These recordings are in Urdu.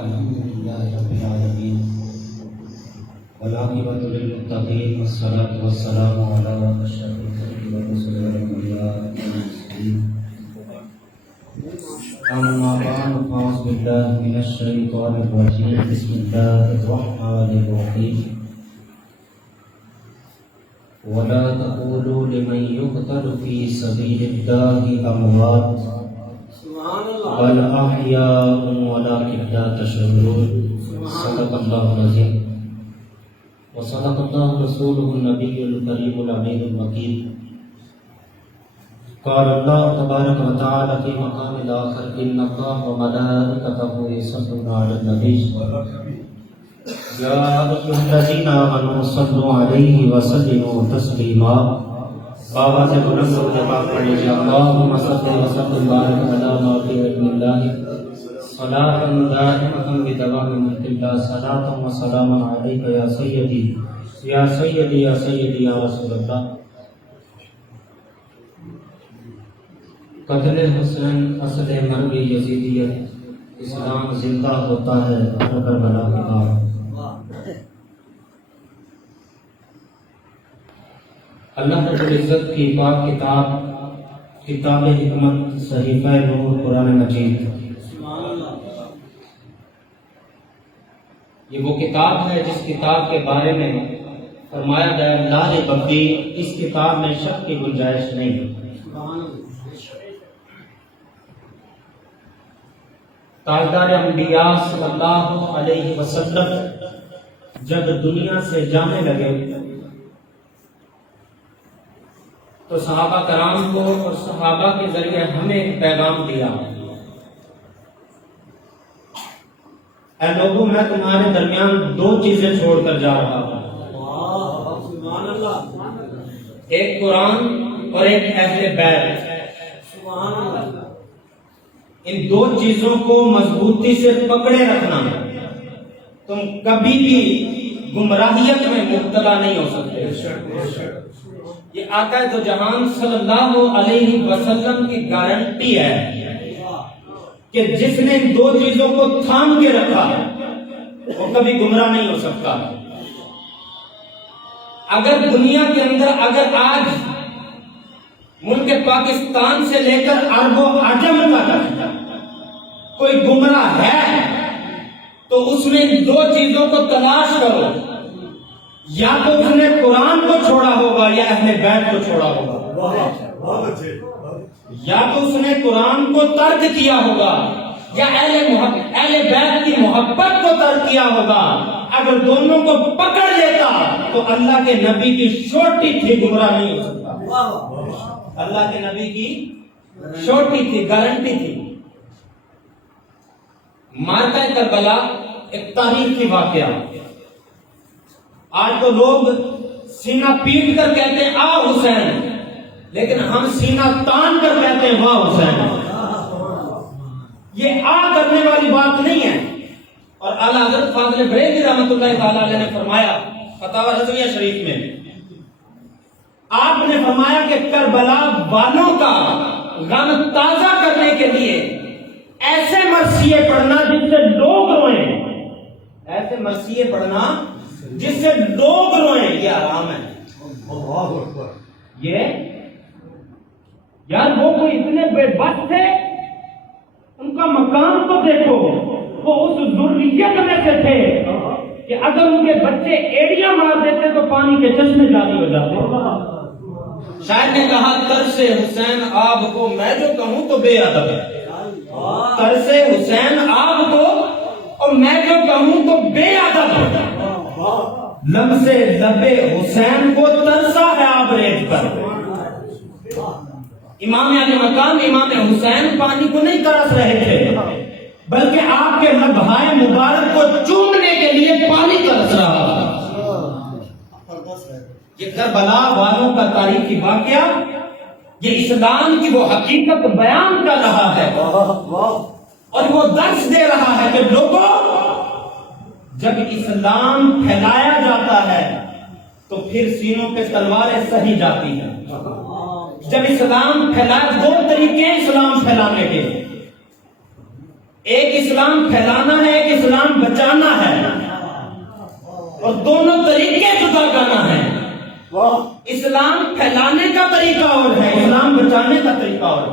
الحمدللہ رب العالمین والعاقبۃ للمتقین والصلاۃ والسلام علی اشرف الخلق والرسل والانبیاء والمرسلین اما بعد فاعوذ باللہ من الشیطان الرجیم بسم اللہ الرحمن الرحیم ولا تقولوا لمن يقتل في سبيل الله اموات بل احیاء ولکن لا تشعرون صدق اللہ العظیم وصدق اللہ رسولہ النبی الکریم الامین المکین قال اللہ تبارک وتعالی فی مقام آخر ان اللہ وملائکتہ یصلون علی النبی یا ایھا الذین آمنوا صلوا علیہ وسلموا تسلیما آواز بلند و جواب پڑھیں گے اللہم صلی وسلم بارک علی موتی علم اللہ صلاۃ دائمۃ بدوام ملک اللہ صلاۃ و سلام علیک یا سیدی یا سیدی یا سیدی یا رسول اللہ۔ قتل حسین اصل مرگ یزیدیت، اسلام زندہ ہوتا ہے کربلا کے بعد۔ اللہ رب العزت کی پاک کتاب، کتاب حکمت، صحیفہ نور، قرآن مجید، یہ وہ کتاب ہے جس کتاب کے بارے میں فرمایا گیا لا بقی، اس کتاب میں شک کی گنجائش نہیں۔ تاجدار انبیاء صلی اللہ علیہ وسلم جب دنیا سے جانے لگے تو صحابہ کرام کو اور صحابہ کے ذریعے ہمیں ایک پیغام دیا، اے لوگوں میں تمہارے درمیان دو چیزیں چھوڑ کر جا رہا ہوں، ایک قرآن اور ایک اہل بیت۔ ان دو چیزوں کو مضبوطی سے پکڑے رکھنا، تم کبھی بھی گمراہیت میں مبتلا نہیں ہو سکتے۔ یہ آقا دو جہان صلی اللہ علیہ وسلم کی گارنٹی ہے کہ جس نے ان دو چیزوں کو تھام کے رکھا وہ کبھی گمراہ نہیں ہو سکتا۔ اگر دنیا کے اندر اگر آج ملک پاکستان سے لے کر عرب و عجم تک کوئی گمراہ ہے تو اس میں ان دو چیزوں کو تلاش کرو، یا تو اس نے قرآن کو چھوڑا ہوگا یا اہل بیت کو چھوڑا ہوگا، یا تو اس نے قرآن کو ترک کیا ہوگا یا اہل بیت کی محبت کو ترک کیا ہوگا۔ اگر دونوں کو پکڑ لیتا تو اللہ کے نبی کی شوٹی تھی، گمراہ نہیں ہو سکتا۔ اللہ کے نبی کی شوٹی تھی، گارنٹی تھی۔ مارکہ کربلا ایک تاریخ کی واقعہ، آج تو لوگ سینہ پیٹ کر کہتے ہیں آ حسین، لیکن ہم سینہ تان کر کہتے ہیں واہ حسین۔ یہ آ کرنے والی بات نہیں ہے۔ اور اعلیٰ حضرت فاضل بریلوی رحمۃ اللہ تعالی علیہ نے فرمایا فتاوی رضویہ شریف میں، آپ نے فرمایا کہ کربلا والوں کا غم تازہ کرنے کے لیے ایسے مرثیے پڑھنا جس سے لوگ روئیں، ایسے مرثیے پڑھنا جس سے لوگ روئیں، یہ آرام ہے۔ یہ یار وہ کوئی اتنے بے بس تھے، ان کا مقام تو دیکھو، وہ اس ذریت میں سے تھے کہ اگر ان کے بچے ایڑیاں مار دیتے تو پانی کے چشمے جاری ہو جاتے۔ شاعر نے کہا طرز حسین آپ کو میں جو کہوں تو بے ادب ہے، طرز حسین آپ کو اور میں جو کہوں تو بے ادب ہے، لمس لبے حسین کو ترسا ہے آبریج پر۔ امام علی مقام امام حسین پانی کو نہیں ترس رہے تھے، بلکہ آپ کے لبھائے مبارک کو چومنے کے لیے پانی ترس رہا تھا۔ یہ کربلا والوں کا تاریخی واقعہ یہ اسلام کی وہ حقیقت بیان کر رہا ہے اور وہ درس دے رہا ہے کہ لوگوں، جب اسلام پھیلایا جاتا ہے تو پھر سینوں پہ تلواریں سہی جاتی ہیں۔ جب اسلام پھیلایا، دو طریقے ہیں اسلام پھیلانے کے، ایک اسلام پھیلانا ہے، ایک اسلام بچانا ہے، اور دونوں طریقے جدا کرنا ہے۔ اسلام پھیلانے کا طریقہ اور ہے، اسلام بچانے کا طریقہ اور ہے۔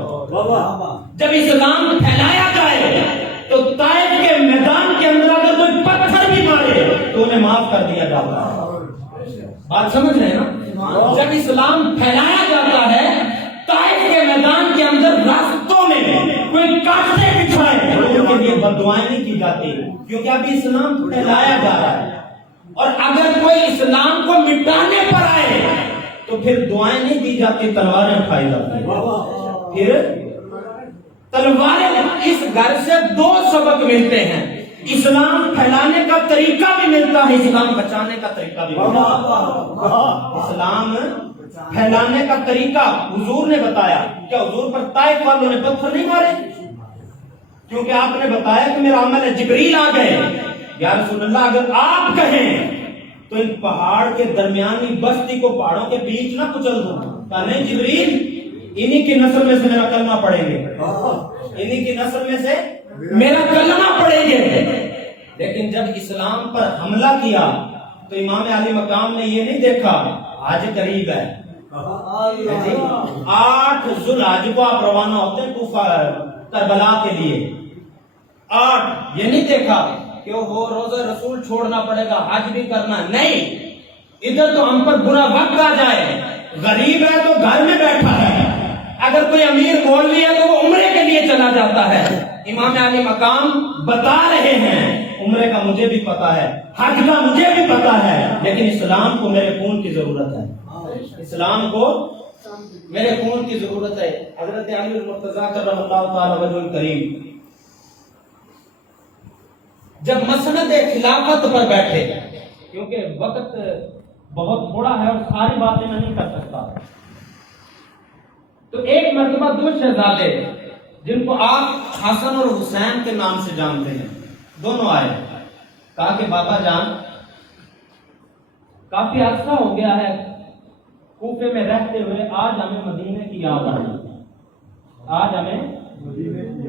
جب اسلام پھیلایا جائے تو طائف کے میدان کے اندر اگر کوئی پتھر بھی مارے تو انہیں معاف کر دیا جاتا ہے۔ بات سمجھ رہے ہیں نا؟ جب اسلام پھیلایا جاتا ہے، طائف کے میدان کے اندر راستوں میں کوئی کانٹے بچھائے تو ان کے لیے بددعائیں نہیں کی جاتی، کیونکہ ابھی اسلام پھیلایا جا رہا ہے۔ اور اگر کوئی اسلام کو مٹانے پر آئے تو پھر دعائیں نہیں دی جاتی، تلواریں اٹھائی جاتی ہیں۔ پھر تلواریں، اس گھر سے دو سبق ملتے ہیں، اسلام پھیلانے کا طریقہ بھی ملتا ہے، اسلام بچانے کا طریقہ بھی ملتا ہے۔ اسلام پھیلانے کا طریقہ حضور نے بتایا۔ کیا حضور پر طائف والوں نے پتھر نہیں مارے؟ کیونکہ آپ نے بتایا کہ میرا عمل ہے، جبریل آ گئے، یا رسول اللہ اگر آپ کہیں تو ان پہاڑ کے درمیانی بستی کو پہاڑوں کے بیچ نہ کچل دو۔ کہا نہیں جبریل، انہی کی نسل میں سے میرا کلمہ پڑھیں گے، انہی کی نسل میں سے میرا کلمہ پڑھیں گے۔ لیکن جب اسلام پر حملہ کیا تو امام علی مقام نے یہ نہیں دیکھا آج قریب ہے، 8 ذوالحج کو آپ روانہ ہوتے ہیں کوفہ کربلا کے لیے، 8 یہ نہیں دیکھا کہ وہ روزہ رسول چھوڑنا پڑے گا، حج بھی کرنا ہے، نہیں، ادھر تو ہم پر برا وقت آ جائے، غریب ہے تو گھر میں بیٹھا ہے، اگر کوئی امیر مولوی ہے تو وہ عمرے کے لیے چلا جاتا ہے۔ امام علی مقام بتا رہے ہیں عمرے کا مجھے بھی پتا ہے، حج کا مجھے بھی پتا ہے، لیکن اسلام کو میرے خون کی ضرورت ہے، اسلام کو میرے خون کی ضرورت ہے۔ حضرت علی المرتضیٰ کرم اللہ تعالی وجہ الکریم جب مسند خلافت پر بیٹھے، کیونکہ وقت بہت تھوڑا ہے اور ساری باتیں میں نہیں کر سکتا، تو ایک مرتبہ 2 شہزادے جن کو آپ حسن اور حسین کے نام سے جانتے ہیں، دونوں آئے، کہا کہ بابا جان کافی عرصہ ہو گیا ہے کوفے میں رہتے ہوئے، آج ہمیں مدینے کی یاد آ گئی، آج ہمیں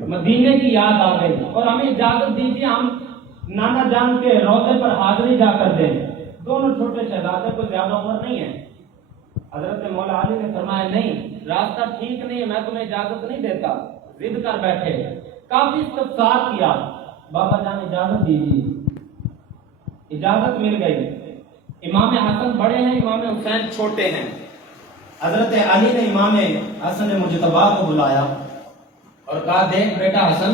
مدینے کی یاد آ گئی، اور ہمیں اجازت دیجیے ہم نانا جان کے روضے پر حاضری جا کر دیں۔ دونوں چھوٹے شہزادے، کو زیادہ عمر نہیں ہے۔ حضرت مولا علی نے فرمایا نہیں، راستہ ٹھیک نہیں ہے، میں تمہیں اجازت نہیں دیتا، ضد کر بیٹھے، کافی استفسار کیا، بابا جان اجازت دیجیے، اجازت مل گئی۔ امام حسن بڑے ہیں، امام حسین چھوٹے ہیں۔ حضرت علی نے امام حسن مجتبی کو بلایا اور کہا دیکھ بیٹا حسن،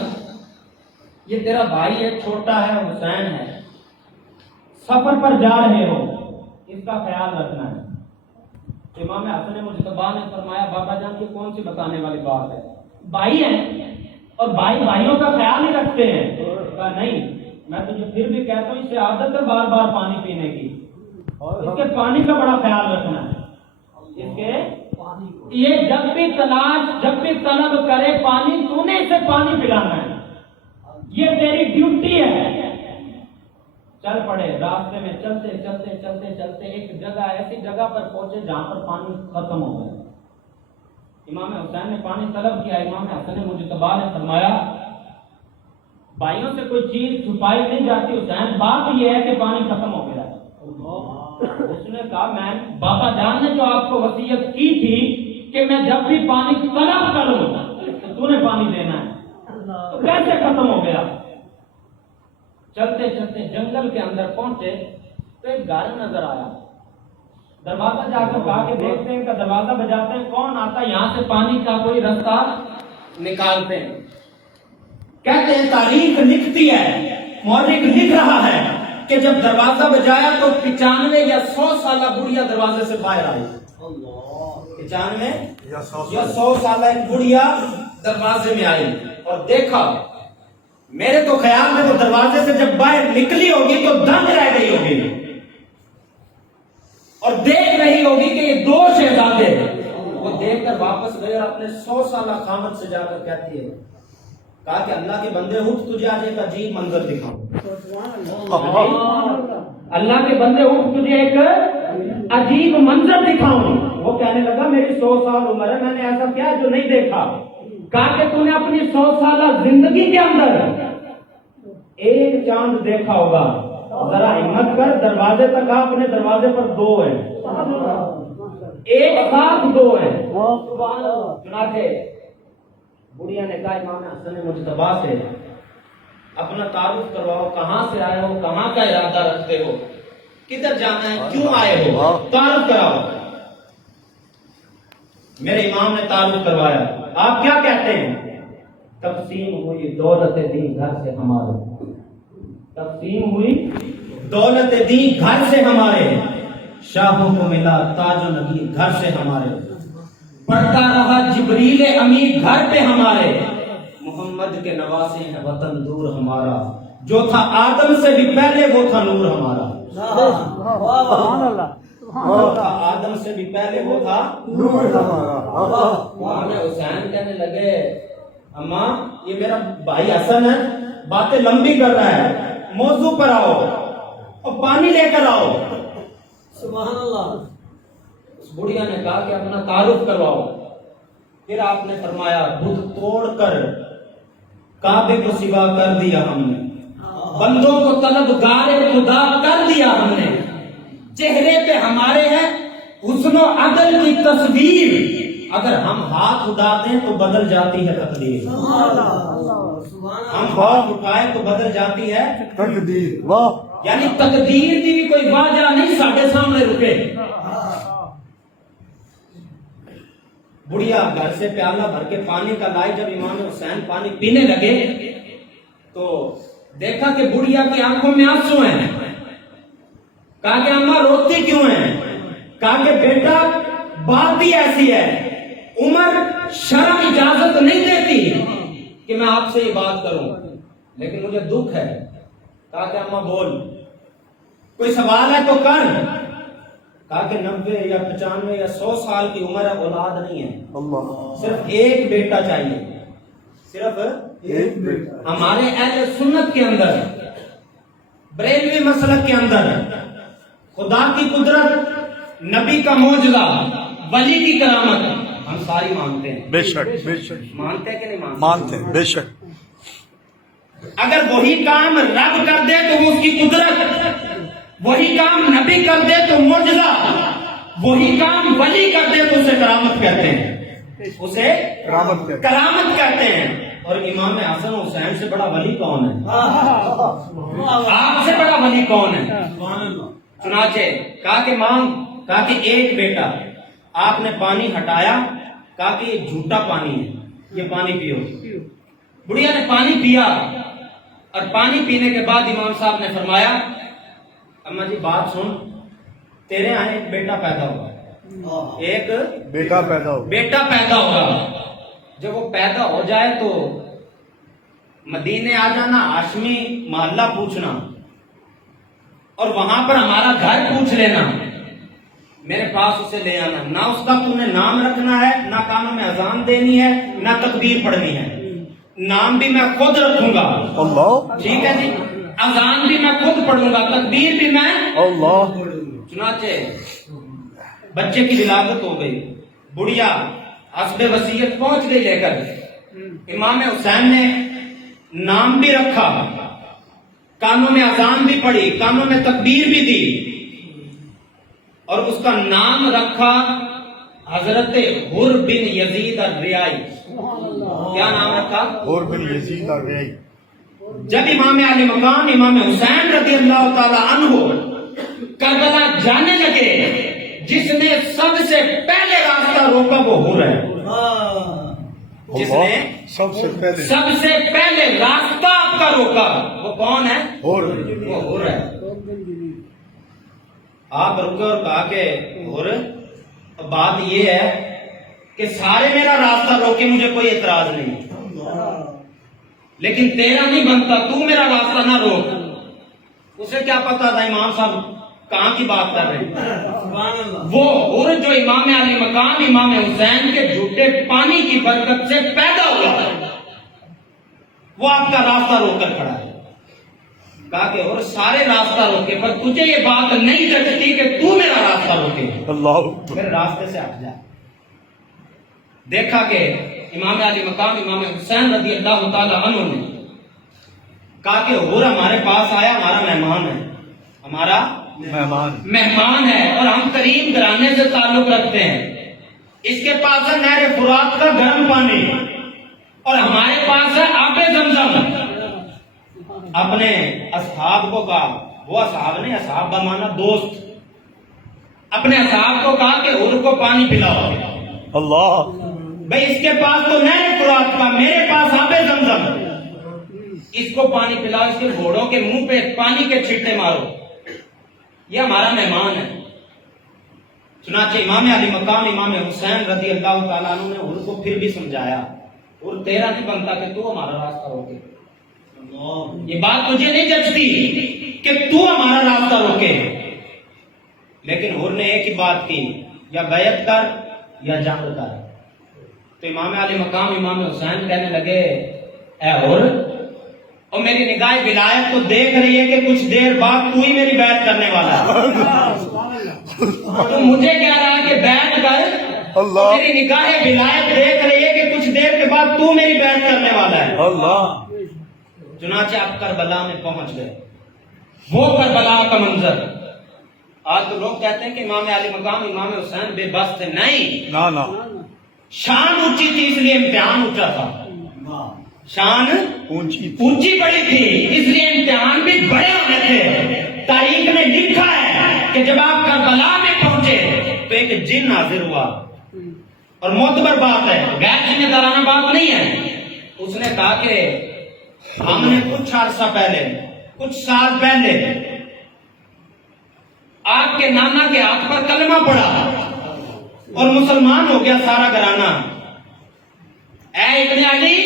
یہ تیرا بھائی ہے، چھوٹا ہے، حسین ہے، سفر پر جا رہے ہو، اس کا خیال رکھنا ہے۔ امام حسن مجتبی نے فرمایا بابا جان یہ کون سی بتانے والی بات ہے، بھائی ہیں اور بھائی بھائیوں کا خیال ہی رکھتے ہیں۔ کہا نہیں، میں تجھے پھر بھی کہتا ہوں، اسے عادت ہے بار بار پانی پینے کی، اس کے پانی کا بڑا خیال رکھنا ہے، اس کے یہ جب بھی طلب کرے پانی، تو نے اسے پانی پلانا ہے، یہ تیری ڈیوٹی ہے۔ چل پڑے، راستے میں چلتے چلتے چلتے چلتے ایک جگہ، ایسی جگہ پر پہنچے جہاں پر پانی ختم ہو گیا۔ امام حسین نے پانی طلب کیا، امام حسن مجتبی نے فرمایا بھائیوں سے کوئی چیز چھپائی نہیں جاتی حسین، بات یہ ہے کہ پانی ختم ہو گیا۔ اس نے کہا میں بابا جان نے جو آپ کو وصیت کی تھی کہ میں جب بھی پانی طلب کروں تو نے پانی دینا ہے، تو کیسے ختم ہو گیا؟ چلتے چلتے جنگل کے اندر پہنچے تو ایک گھر نظر آیا، دروازہ جا کر کہا کہ دیکھتے ہیں کہ دروازہ بجاتے ہیں، کون آتا ہے، یہاں سے پانی کا کوئی رستہ نکالتے ہیں۔ کہتے ہیں تاریخ لکھتی ہے، مورخ لکھ رہا ہے کہ جب دروازہ بجایا تو 95 یا 100 سالہ بڑھیا دروازے سے باہر آئی، 95 یا 100 سالہ ایک بڑھیا دروازے میں آئی اور دیکھا میرے تو خیال میں وہ دروازے سے جب باہر نکلی ہوگی تو دنگ رہ گئی ہوگی اور دیکھ رہی ہوگی کہ یہ دو شہزادے، وہ دیکھ کر واپس گئے اور اپنے 100 سالہ خامد سے جا کر کہتی ہے، کہا کہ اللہ کے بندے اٹھ، تجھے آج ایک عجیب منظر دکھاؤں۔ اللہ کے بندے اٹھ، تجھے ایک عجیب منظر دکھاؤں۔ وہ کہنے لگا میری 100 سال عمر ہے، میں نے ایسا کیا جو نہیں دیکھا؟ کہا کہ تو نے اپنی 100 سالہ زندگی کے اندر ایک چاند دیکھا ہوگا، ذرا ہمت کر دروازے تک آ، اپنے دروازے پر 2 ہیں، ایک ساتھ 2 ہیں۔ چنانچہ بڑھیا نے کہا امام حسن مجتبیٰ سے اپنا تعارف کرواؤ، کہاں سے آئے ہو، کہاں کا ارادہ رکھتے ہو، کدھر جانا ہے، کیوں آئے ہو، تعارف کراؤ۔ میرے امام نے تعارف کروایا، آپ کیا کہتے ہیں؟ تقسیم ہوئی دولت دین گھر سے ہمارے، تقسیم ہوئی دولت دین گھر سے ہمارے، شاہوں کو ملا تاج و نگین گھر سے ہمارے، پڑھتا رہا جبریل امین گھر پہ ہمارے، محمد کے نواسے ہیں وطن دور ہمارا، جو تھا آدم سے بھی پہلے وہ تھا نور ہمارا، جو تھا آدم سے بھی پہلے وہ تھا نور ہمارا۔ امام حسین کہنے لگے اماں یہ میرا بھائی حسن ہے، باتیں لمبی کر رہا ہے، موضوع پر آؤ اور پانی لے کر آؤ۔ سبحان اللہ۔ اس بڑھیا نے کہا کہ اپنا تعارف کرواؤ۔ پھر آپ نے فرمایا بت توڑ کر کعبے کو سوا کر دیا ہم نے، بندوں کو طلبگار خدا کر دیا ہم نے، چہرے پہ ہمارے ہے حسن و عدل کی تصویر، اگر ہم ہاتھ اٹھا دیں تو بدل جاتی ہے تقدیر، ہم ہاتھ اٹھائے تو بدل جاتی ہے تقدیر، یعنی تقدیر کی بھی کوئی وجہ نہیں ساڈے سامنے رکے۔ بڑھیا گھر سے پیالہ بھر کے پانی کا لائی، جب امام حسین پانی پینے لگے تو دیکھا کہ بڑھیا کی آنکھوں میں آنسو ہیں۔ کہا کہ اماں روتی کیوں ہیں؟ کہا کہ بیٹا بات بھی ایسی ہے، عمر شرع اجازت نہیں دیتی کہ میں آپ سے یہ بات کروں، لیکن مجھے دکھ ہے۔ کہا کہ اماں بول، کوئی سوال ہے تو کر۔ کہا کہ 90 یا 95 یا 100 سال کی عمر ہے، اولاد نہیں ہے، صرف ایک بیٹا چاہیے، صرف ایک بیٹا۔ ہمارے اہل سنت کے اندر، بریلوی مسلک کے اندر خدا کی قدرت، نبی کا معجزہ، ولی کی کرامت ہم ساری مانتے ہیں، بے شک بے شک مانتے ہیں کہ نہیں مانتے؟ مانتے ہیں بے شک۔ اگر وہی کام رب کر دے تو وہ اس کی قدرت، وہی کام نبی کر دے تو معجزہ، وہی کام ولی کر دے تو اسے کرامت کہتے ہیں، اسے کرامت کہتے ہیں۔ اور امام حسن حسین سے بڑا ولی کون ہے؟ آپ سے بڑا ولی کون ہے؟ چنانچہ کہا کہ مانگ، کہا کہ ایک بیٹا۔ آپ نے پانی ہٹایا، کہا کہ یہ جھوٹا پانی ہے، یہ پانی پیو۔ بڑھیا نے پانی پیا، اور پانی پینے کے بعد امام صاحب نے فرمایا اماں جی بات سن، تیرے یہاں ایک بیٹا پیدا ہوگا، ایک بیٹا پیدا ہوگا، جب وہ پیدا ہو جائے تو مدینے آ جانا، ہاشمی محلہ پوچھنا، اور وہاں پر ہمارا گھر پوچھ لینا، میرے پاس اسے لے آنا، نہ اس کا تم نے نام رکھنا ہے، نہ کانوں میں اذان دینی ہے، نہ تکبیر پڑھنی ہے، نام بھی میں خود رکھوں گا، اللہ ٹھیک ہے جی، اذان بھی میں خود پڑھوں گا، تکبیر بھی میں اللہ۔ چنانچہ بچے کی ولادت ہو گئی، بڑھیا حسب وصیت پہنچ گئی لے کر، امام حسین نے نام بھی رکھا، کانوں میں اذان بھی پڑھی، کانوں میں تکبیر بھی دی، اور اس کا نام رکھا حضرت حر بن یزید الریائی۔ کیا نام رکھا؟ حر بن یزید الریائی۔ جب امام علی مقام امام حسین رضی اللہ تعالی عنہ کربلا جانے لگے، جس نے سب سے پہلے راستہ روکا وہ حر ہے، جس نے سب سے پہلے راستہ آپ کا روکا وہ کون ہے؟ حر، وہ حر ہے۔ آپ رکے اور کہا کہ حر بات یہ ہے کہ سارے میرا راستہ روکے، مجھے کوئی اعتراض نہیں، لیکن تیرا نہیں بنتا، تو میرا راستہ نہ روک۔ اسے کیا پتا تھا امام صاحب کہاں کی بات کر رہے ہیں؟ وہ عورت جو امام علی مقام امام حسین کے جھوٹے پانی کی برکت سے پیدا ہوا ہے، وہ آپ کا راستہ روک کر کھڑا ہے۔ کہا کہ اور سارے راستہ روکے پر تجھے یہ بات نہیں جچتی کہ تو میرا راستہ روکے، اللہ میرے راستے سے ہٹ جائے۔ دیکھا کہ امام علی مقام امام حسین رضی اللہ تعالی عنہ نے کہا کہ اور ہمارے پاس آیا، ہمارا مہمان ہے، ہمارا مہمان ہے اور ہم کریم گھرانے سے تعلق رکھتے ہیں۔ اس کے پاس ہے نہر فرات کا گرم پانی اور ہمارے پاس ہے آب زمزم۔ اپنے اصحاب کو کہا، وہ اصحاب نے اصحاب بمانا دوست، اپنے اصحاب کو کہا کہ اور کو پانی پلاؤ۔ اللہ بھئی اس کے پاس تو نہر فرات کا، میرے پاس آب زمزم، اس کو پانی پلاؤ، اس کے گھوڑوں کے منہ پہ پانی کے چھٹے مارو، یہ ہمارا مہمان ہے۔ چنانچہ امام علی مقام امام حسین رضی اللہ تعالیٰ عنہ نے ان کو پھر بھی سمجھایا، اور تیرا نہیں بنتا کہ تو ہمارا راستہ روکے، یہ بات تجھے نہیں جچتی کہ تو ہمارا راستہ روکے۔ لیکن اور نے ایک ہی بات کی، یا بیعت کر یا جنگ کر۔ تو امام علی مقام امام حسین کہنے لگے، اے اور میری نگاہ ولایت تو دیکھ رہی ہے کہ کچھ دیر بعد تو ہی میری بیعت کرنے والا ہے، تو مجھے کہہ رہا ہے کہ بیعت کر، میری نگاہ ولایت دیکھ رہی ہے کہ کچھ دیر کے بعد تو میری بیعت کرنے والا ہے۔ اللہ چنانچہ آپ کربلا میں پہنچ گئے، وہ کربلا کا منظر۔ آج تو لوگ کہتے ہیں کہ امام علی مقام امام حسین بے بس تھے، نہیں، نا شان اونچی تھی اس لیے امتحان اونچا تھا، شان اونچی بڑی تھی اس لیے امتحان بھی بڑے ہونے تھے۔ تاریخ نے لکھا ہے کہ جب آپ کربلا میں پہنچے تو ایک جن حاضر ہوا، اور معتبر بات ہے، غیر ذمہ دارانہ بات نہیں ہے۔ اس نے کہا کہ ہم نے کچھ عرصہ پہلے، کچھ سال پہلے آپ کے نانا کے ہاتھ پر کلمہ پڑا اور مسلمان ہو گیا سارا گھرانہ۔ اے ابن علی،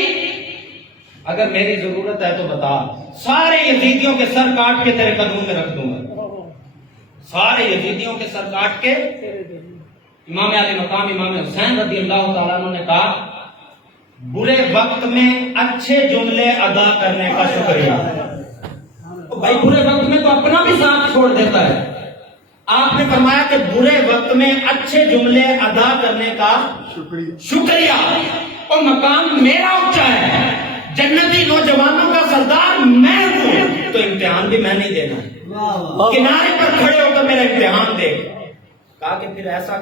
اگر میری ضرورت ہے تو بتا، سارے یزیدیوں کے سر کاٹ کے تیرے قدموں میں رکھ دوں گا، سارے یزیدیوں کے سر کاٹ کے۔ امام علی مقام امام حسین رضی اللہ تعالیٰ عنہ نے کہا، برے وقت میں اچھے جملے ادا کرنے کا شکریہ۔ بھائی برے وقت میں تو اپنا بھی ساتھ چھوڑ دیتا ہے، آپ نے فرمایا کہ برے وقت میں اچھے جملے ادا کرنے کا شکریہ، اور مقام میرا اونچا ہے، جنتی نوجوانوں کا سردار میں ہوں، تو امتحان بھی میں نہیں دینا، کنارے پر کھڑے ہو کر میرا امتحان دے۔ کہا کہ پھر ایسا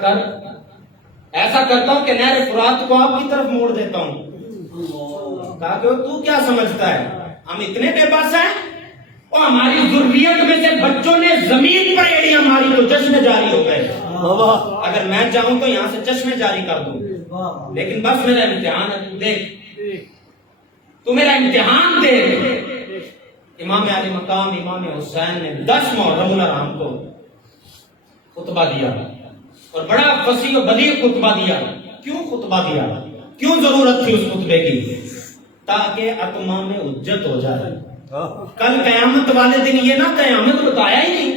کرتا ہوں کہ نہر فرات کو آپ کی طرف موڑ دیتا ہوں۔ کہا کہ تو کیا سمجھتا ہے ہم اتنے بے بس ہیں؟ اور ہماری ذریت میں سے بچوں نے زمین پر ایڑیاں ماری تو چشمے جاری ہو گئے، اگر میں چاہوں تو یہاں سے چشمے جاری کر دوں، لیکن بس میرا امتحان ہے، تو دیکھ، تو میرا امتحان دے۔ امام علی مقام امام حسین نے 10 محرم الحرام کو خطبہ دیا، اور بڑا فصیح و بلیغ خطبہ دیا۔ کیوں خطبہ دیا؟ کیوں ضرورت تھی اس خطبے کی؟ تاکہ اتمام حجت ہو جائے، کل قیامت والے دن یہ نہ کہیں ہمیں تو بتایا ہی نہیں،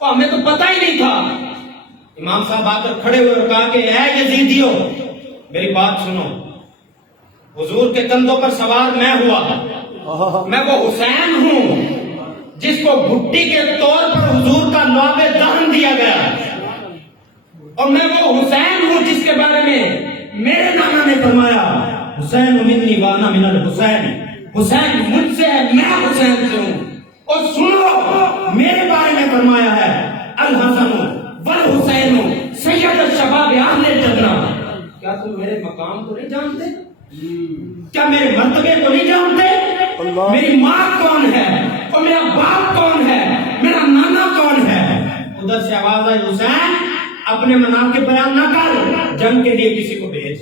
اور ہمیں تو پتہ ہی نہیں تھا۔ امام صاحب آ کر کھڑے ہوئے اور کہا کہ اے یزیدیو، میری بات سنو، حضور کے کندھوں پر سوار میں ہوا، میں وہ حسین ہوں جس کو بھٹی کے طور پر حضور کا لعاب دہن دیا گیا، اور میں وہ حسین ہوں جس کے بارے میں میرے نانا نے فرمایا، حسین منی وانا من الحسین، حسین مجھ سے ہے، میں حسین سے ہوں۔ اور سنو، میرے بارے میں فرمایا ہے، الحسن والحسین سید الشباب اہل الجنہ۔ کیا تم میرے مقام کو نہیں جانتے؟ کیا میرے مرتبے کو نہیں جانتے؟ میری ماں کون ہے اور میرا باپ کون ہے، میرا نانا کون ہے؟ ادھر سے آواز آئی، حسین اپنے مناقب بیان نہ کر، جنگ کے لیے کسی کو بھیج،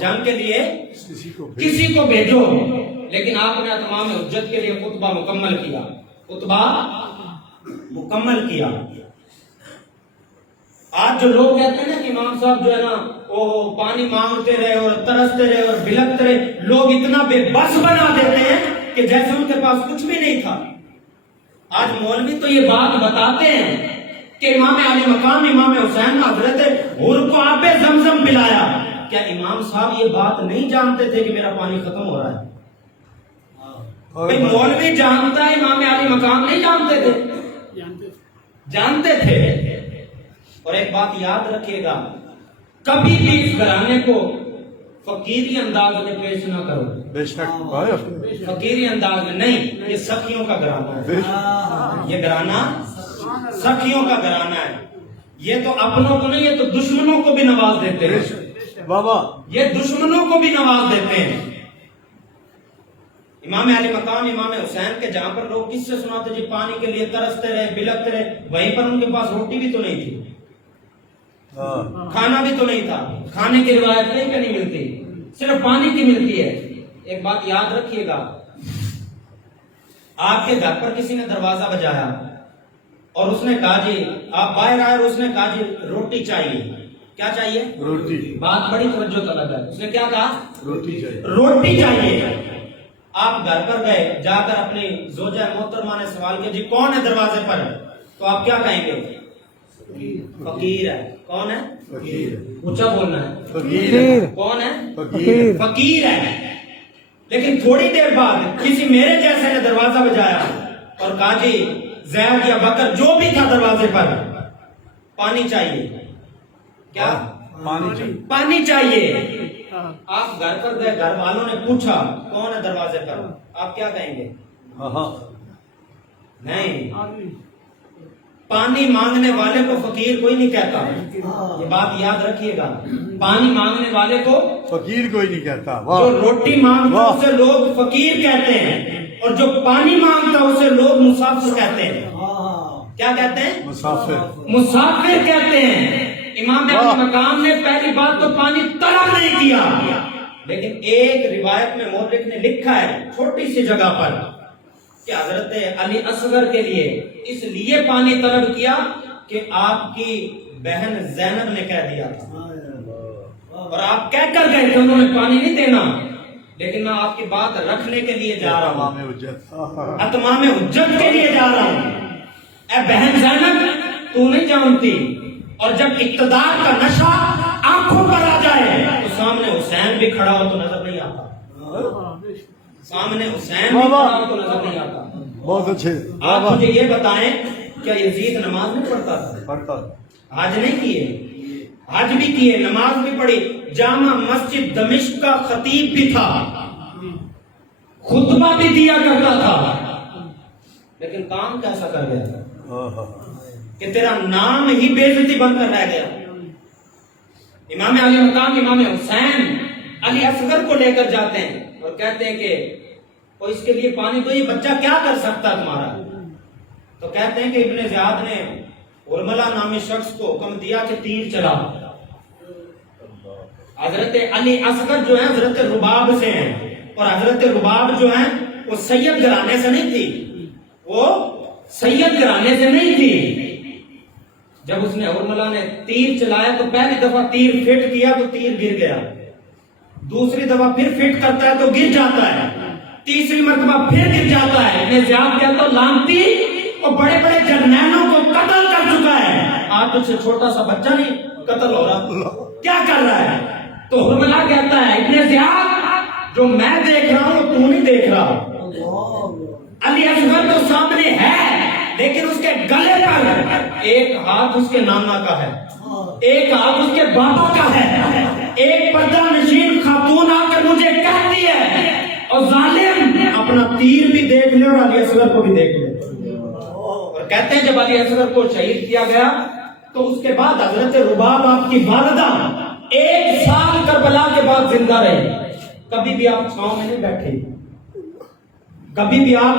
جنگ کے لیے کسی کو بھیجو۔ لیکن آپ نے تمام حجت کے لیے خطبہ مکمل کیا، خطبہ مکمل کیا۔ آج جو لوگ کہتے ہیں نا کہ امام صاحب جو ہے نا وہ پانی مانگتے رہے اور ترستے رہے اور بلکتے رہے، لوگ اتنا بے بس بنا دیتے ہیں کہ جیسے ان کے پاس کچھ بھی نہیں تھا۔ آج مولوی تو یہ بات بتاتے ہیں کہ امام علی مقام امام حسین نے حضرت حور کو آب زمزم پلایا۔ کیا امام صاحب یہ بات نہیں جانتے تھے کہ میرا پانی ختم ہو رہا ہے؟ بھئی مولوی جانتا ہے، امام علی مقام نہیں جانتے تھے؟ جانتے تھے۔ اور ایک بات یاد رکھیے گا، کبھی بھی اس گھرانے کو فقیری انداز میں پیش نہ کرو۔ بے شک فقیری انداز میں نہیں، یہ سخیوں کا گھرانہ ہے۔ یہ گھرانہ سخیوں کا گھرانہ ہے۔ یہ تو اپنوں کو نہیں، یہ تو دشمنوں کو بھی نواز دیتے ہیں۔ بابا یہ دشمنوں کو بھی نواز دیتے ہیں۔ امام علی مقام امام حسین کے جہاں پر لوگ کس سے سناتے جی پانی کے لیے ترستے رہے بلکتے رہے، وہیں پر ان کے پاس روٹی بھی تو نہیں تھی، کھانا بھی تو نہیں تھا، کھانے کی روایت کہیں پہ نہیں ملتی، صرف پانی کی ملتی ہے۔ ایک بات یاد رکھیے گا، آپ کے گھر پر کسی نے دروازہ بجایا اور اس نے کہا جی آپ باہر آئے، اور اس نے کہا جی روٹی چاہیے۔ کیا چاہیے؟ روٹی۔ بات بڑی توجہ طلب ہے۔ اس نے کیا کہا؟ روٹی چاہیے۔ روٹی چاہیے۔ آپ گھر پر گئے، جا کر اپنی زوجہ محترمہ نے سوال کیا جی کون ہے دروازے پر؟ تو آپ کیا کہیں گے؟ فقیر ہے۔ کون ہے؟ فقیر۔ اونچا بولنا ہے۔ فقیر۔ کون ہے؟ فقیر۔ فقیر ہے۔ لیکن تھوڑی دیر بعد کسی میرے جیسے نے دروازہ بجایا اور کہا جی زید یا بکر جو بھی تھا دروازے پر، پانی چاہیے۔ کیا؟ پانی چاہیے۔ پانی چاہیے۔ آپ گھر پر گئے، گھر والوں نے پوچھا کون ہے دروازے پر، آپ کیا کہیں گے؟ نہیں، پانی مانگنے والے کو فقیر کوئی نہیں کہتا۔ یہ بات یاد رکھیے گا، پانی مانگنے والے کو فقیر کوئی نہیں کہتا۔ جو روٹی مانگتا اسے لوگ فقیر کہتے ہیں، اور جو پانی مانگتا اسے لوگ مسافر کہتے ہیں۔ کیا کہتے ہیں؟ مسافر۔ مسافر کہتے ہیں۔ امام علی مقام نے پہلی بات تو پانی طلب نہیں کیا، لیکن ایک روایت میں مورخ نے لکھا ہے چھوٹی سی جگہ پر کہ حضرت علی اصغر کے لیے اس لیے پانی طلب کیا کہ آپ کی بہن زینب نے کہہ دیا تھا، اور آپ کہہ کر گئے کہ انہوں نے پانی نہیں دینا، لیکن میں آپ کی بات رکھنے کے لیے جا رہا ہوں، اتمام حجت کے لیے جا رہا ہوں۔ اے بہن زینب، تو نہیں جانتی، اور جب اقتدار کا نشہ آنکھوں پر آ جائے تو سامنے حسین بھی کھڑا ہو تو نظر نہیں آتا، سامنے حسین بھی کھڑا ہو تو نظر نہیں آتا۔ بہت اچھے۔ آپ مجھے یہ بتائیں کیا یزید نماز نہیں پڑھتا تھا؟ پڑھتا۔ حج نہیں کیے؟ حج بھی کیے، نماز بھی پڑھی، جامع مسجد دمشق کا خطیب بھی تھا، خطبہ بھی دیا کرتا تھا، لیکن کام کیسا کر گیا کہ تیرا نام ہی بے عزتی بن کر رہ گیا۔ امام علی مقام امام حسین علی اصغر کو لے کر جاتے ہیں اور کہتے ہیں کہ وہ اس کے لیے پانی دو، یہ بچہ کیا کر سکتا تمہارا؟ تو کہتے ہیں کہ ابن زیاد نے ارملہ نامی شخص کو حکم دیا کہ تیر چلا۔ حضرت علی اصغر جو ہے حضرت رباب سے ہیں، اور حضرت رباب جو ہیں وہ سید گھرانے سے نہیں تھی، وہ سید گھرانے سے نہیں تھی۔ جب اس نے ارملہ نے تیر چلایا تو پہلی دفعہ تیر فٹ کیا تو تیر گر گیا، دوسری دفعہ پھر فٹ کرتا ہے تو گر جاتا ہے، تیسری مرتبہ پھر گر جاتا ہے۔ ابن زیاد کہتا ہے لعنتی وہ بڑے بڑے جرنیلوں کو قتل کر چکا ہے، آج تجھ سے چھوٹا سا بچہ نہیں قتل ہو رہا، کیا کر رہا ہے؟ تو ارملہ کہتا ہے ابن زیاد جو میں دیکھ رہا ہوں تو نہیں دیکھ رہا، علی اصغر تو سامنے ہے، لیکن اس کے گلے پر ایک ہاتھ اس کے نانا کا ہے، ایک ہاتھ اس کے بابا کا ہے، ایک پردہ نشین خاتون آ کر مجھے کہتی ہے اور ظالم اپنا تیر بھی دیکھ لے اور علی اصغر کو بھی دیکھ لے۔ اور کہتے ہیں جب علی اصغر کو شہید کیا گیا تو اس کے بعد حضرت رباب آپ کی والدہ 1 سال کربلا کے بعد زندہ رہے۔ کبھی بھی آپ چھاؤں میں نہیں بیٹھے، کبھی بھی آپ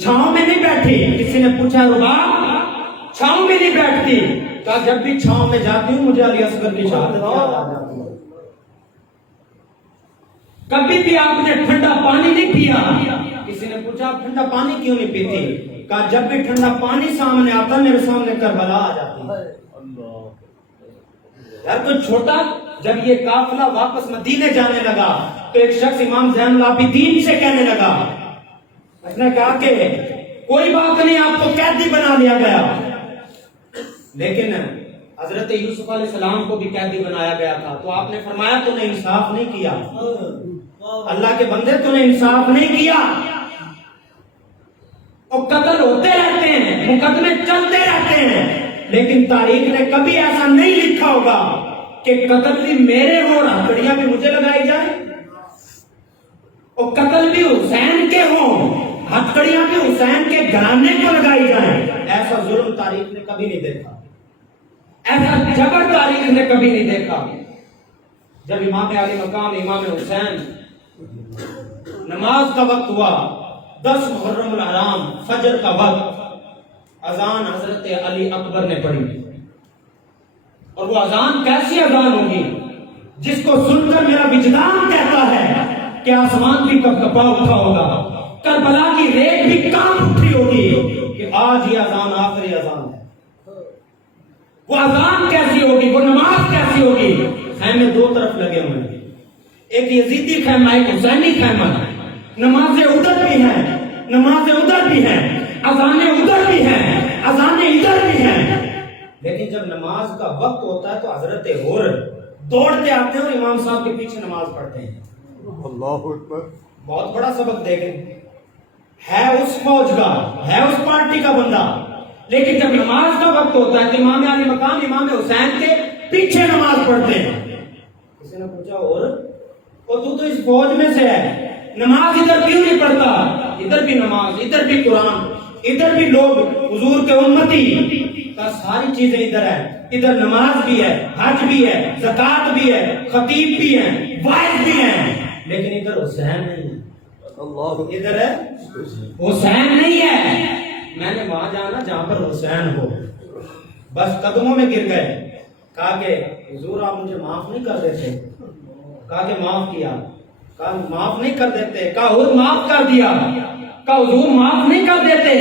چھاؤں میں نہیں بیٹھی۔ کسی نے پوچھا رباب چھاؤں میں نہیں بیٹھتی؟ کہا جب بھی چھاؤں میں جاتی ہوں مجھے علی اصغر کی شہادت یاد آ جاتی ہے۔ کبھی بھی آپ نے ٹھنڈا پانی نہیں پیا؟ کسی نے پوچھا آپ ٹھنڈا پانی کیوں نہیں پیتی؟ کہا جب بھی ٹھنڈا پانی سامنے آتا میرے سامنے کربلا آ جاتی ہے۔ یار کوئی چھوٹا، جب یہ قافلہ واپس مدینے جانے لگا تو ایک شخص امام زین العابدین سے کہنے لگا، اس نے کہا کہ کوئی بات نہیں، آپ کو قیدی بنا لیا گیا، لیکن حضرت یوسف علیہ السلام کو بھی قیدی بنایا گیا تھا، تو آپ نے فرمایا تو نے انصاف نہیں کیا، اللہ کے بندے تو نے انصاف نہیں کیا، اور قتل ہوتے رہتے ہیں، مقدمے چلتے رہتے ہیں، لیکن تاریخ نے کبھی ایسا نہیں لکھا ہوگا کہ قتل بھی میرے ہوں اور ہتھکڑیاں بھی مجھے لگائی جائیں، اور قتل بھی حسین کے ہوں، ہتھکڑیاں بھی حسین کے گھرانے کو لگائی جائیں۔ ایسا ظلم تاریخ نے کبھی نہیں دیکھا، ایسا جبر تاریخ نے کبھی نہیں دیکھا۔ جب امام علی مقام امام حسین نماز کا وقت ہوا، 10 محرم الحرام فجر کا وقت، اذان حضرت علی اکبر نے پڑھی، اور وہ اذان کیسی اذان ہوگی جس کو سن کر میرا وجدان کہتا ہے کہ آسمان بھی کب کپا اٹھا ہوگا، کربلا کی ریت بھی کام اٹھی ہوگی کہ آج یہ اذان آخری اذان ہے۔ وہ اذان کیسی ہوگی، وہ نماز کیسی ہوگی؟ خیمے دو طرف لگے ہوئے ہیں، ایک یزیدی خیمہ، ایک حسینی خیمہ، نمازیں ادھر بھی ہیں، نمازیں ادھر بھی ہیں، اذانیں ادھر بھی ہیں، اذانیں ادھر بھی ہیں، لیکن جب نماز کا وقت ہوتا ہے تو حضرت حر دوڑتے آتے ہیں اور امام صاحب کے پیچھے نماز پڑھتے ہیں۔ اللہ اکبر۔ بہت بڑا سبق دیکھیں، ہے اس فوج کا، ہے اس پارٹی کا بندہ، لیکن جب نماز کا وقت ہوتا ہے تو امام علی مقام امام حسین کے پیچھے نماز پڑھتے ہیں۔ کسی نے پوچھا اور تو اس فوج میں سے ہے، نماز ادھر کیوں نہیں پڑھتا؟ ادھر بھی نماز، ادھر بھی قرآن، ادھر بھی لوگ حضور کے امتی، ساری چیزیں ادھر ہے، ادھر نماز بھی ہے، حج بھی ہے، زکات بھی ہے، خطیب بھی ہیں، وائز بھی ہیں، لیکن ادھر حسین نہیں ہے، ادھر ہے حسین نہیں ہے۔ میں نے وہاں جانا جہاں پر حسین ہو، بس قدموں میں گر گئے، کہا کہ حضور آپ مجھے معاف نہیں کر دیتے؟ کہا کہ معاف کیا، کہا معاف نہیں کر دیتے، کہا حضور معاف کر دیا، کہا حضور معاف نہیں کر دیتے،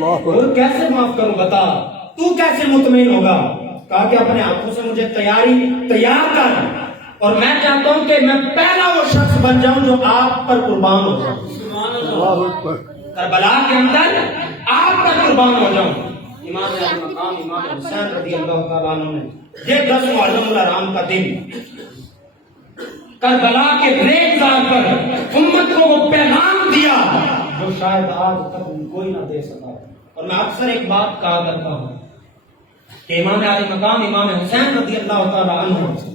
حضور کیسے معاف کروں بتا، تو کیسے مطمئن ہوگا؟ کہا کہ اپنے ہاتھوں سے مجھے تیار کر، اور میں چاہتا ہوں کہ میں پہلا وہ شخص بن جاؤں جو آپ پر قربان ہو جاؤں، کربلا کے اندر آپ پر قربان ہو جاؤں۔ امام علی مقام امام حسین رضی اللہ تعالیٰ عنہ نے یہ 10 محرم الحرام کا دن کربلا کے ریگزار پر امت کو وہ پیغام دیا جو شاید آج تک کوئی نہ دے سکا۔ اور میں اکثر ایک بات کہا کرتا ہوں کہ امام علی مقام امام حسین رضی اللہ تعالیٰ عنہ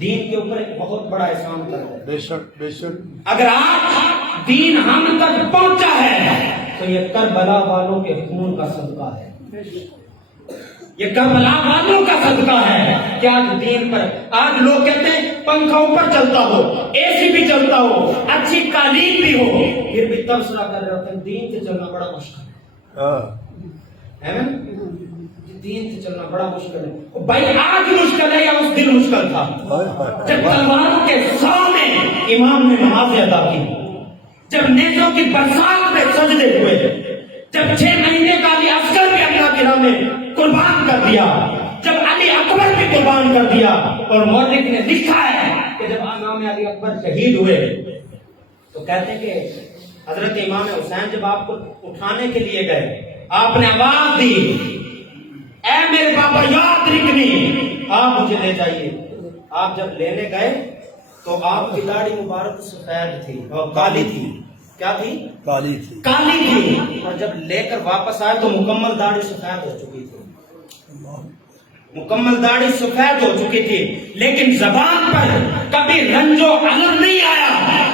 دین کے اوپر ایک بہت بڑا احسان کر رہے ہیں۔ بے شک بے شک۔ اگر آج دین ہم تک پہنچا ہے تو یہ کربلا والوں کے خون کا صدقہ ہے، یہ کربلا والوں کا صدقہ ہے کہ آج دین پر، آج لوگ کہتے ہیں پنکھا اوپر چلتا ہو، اے سی بھی چلتا ہو، اچھی قالین بھی ہو، پھر بھی تبصرہ کر رہے ہوتے ہیں دین سے چلنا بڑا مشکل ہے نا؟ دین سے چلنا بڑا مشکل ہے۔ بھائی آج مشکل ہے یا اس دن مشکل تھا جب تلواروں کے سامنے امام نے نمازیں ادا کی، جب نیزوں کی برسات میں سجدے ہوئے، جب 6 مہینے کا علی اصغر بھی اللہ کی راہ میں قربان کر دیا، جب علی اکبر بھی قربان کر دیا، اور مورخ نے لکھا ہے کہ جب امام علی اکبر شہید ہوئے تو کہتے ہیں کہ حضرت امام حسین جب آپ کو اٹھانے کے لیے گئے، آپ نے آواز دی، اے میرے بابا یاد رکھنی، آپ مجھے لے جائیے۔ آپ جب لینے گئے تو آپ کی داڑھی مبارک سفید تھی اور کالی تھی، کیا تھی؟ کالی تھی، کالی تھی، اور جب لے کر واپس آئے تو مکمل داڑھی سفید ہو چکی تھی، مکمل داڑھی سفید ہو چکی تھی، لیکن زبان پر کبھی رنج و الم نہیں آیا،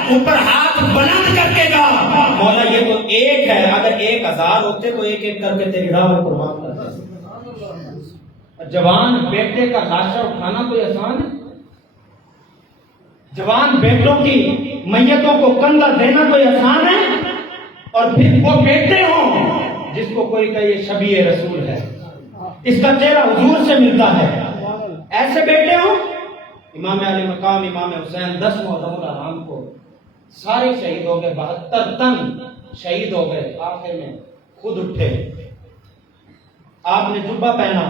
اوپر ہاتھ بلند کر کے کہا مولا یہ تو ایک ہے، اگر 1000 ہوتے تو ایک ایک کر کے تیری راہ میں قربان کرتے۔ جوان بیٹے کا لاشا اٹھانا کوئی آسان ہے؟ جوان بیٹوں کی میتوں کو کندھا دینا کوئی آسان ہے؟ اور پھر وہ بیٹے ہوں جس کو کوئی کہے یہ شبیہ رسول ہے، اس کا چہرہ حضور سے ملتا ہے، ایسے بیٹے ہوں۔ امام علی مقام امام حسین 10 محرم الحرام کو سارے شہید ہو گئے، 72 تن شہید ہو گئے، آخر میں خود اٹھے، آپ نے جبہ پہنا،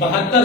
72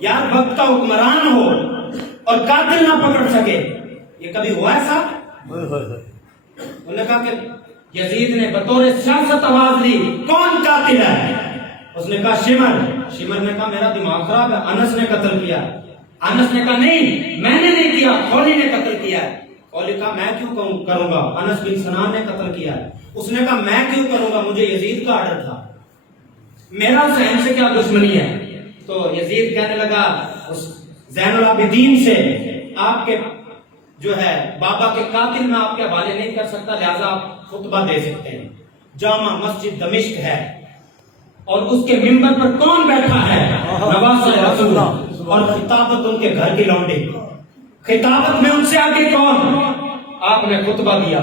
یار وقت کا حکمران ہو اور قاتل نہ پکڑ سکے، یہ کبھی ہوا ہے صاحب؟ انہوں نے کہا کہ یزید نے بطور سیاست آواز لی، کون قاتل ہے؟ اس نے کہا شمر نے کہا میرا دماغ خراب ہے، انس نے قتل کیا۔ انس نے کہا نہیں میں نے نہیں کیا، خولی نے قتل کیا ہے۔ خولی کہا میں کیوں کروں گا، انس بن سنان نے قتل کیا ہے۔ اس نے کہا میں کیوں کروں گا، مجھے یزید کا آرڈر تھا، میرا حسین سے کیا دشمنی ہے؟ تو یزید کہنے لگا اس زین العابدین سے، آپ کے جو ہے بابا کے قاتل میں آپ کے حوالے نہیں کر سکتا، لہذا آپ خطبہ دے سکتے ہیں۔ جامع مسجد دمشق ہے اور اس کے ممبر پر کون بیٹھا ہے؟ نواسہ رسول، اور خطابت ان کے گھر کی لونڈی، خطابت میں ان سے آگے کون؟ آپ نے خطبہ دیا۔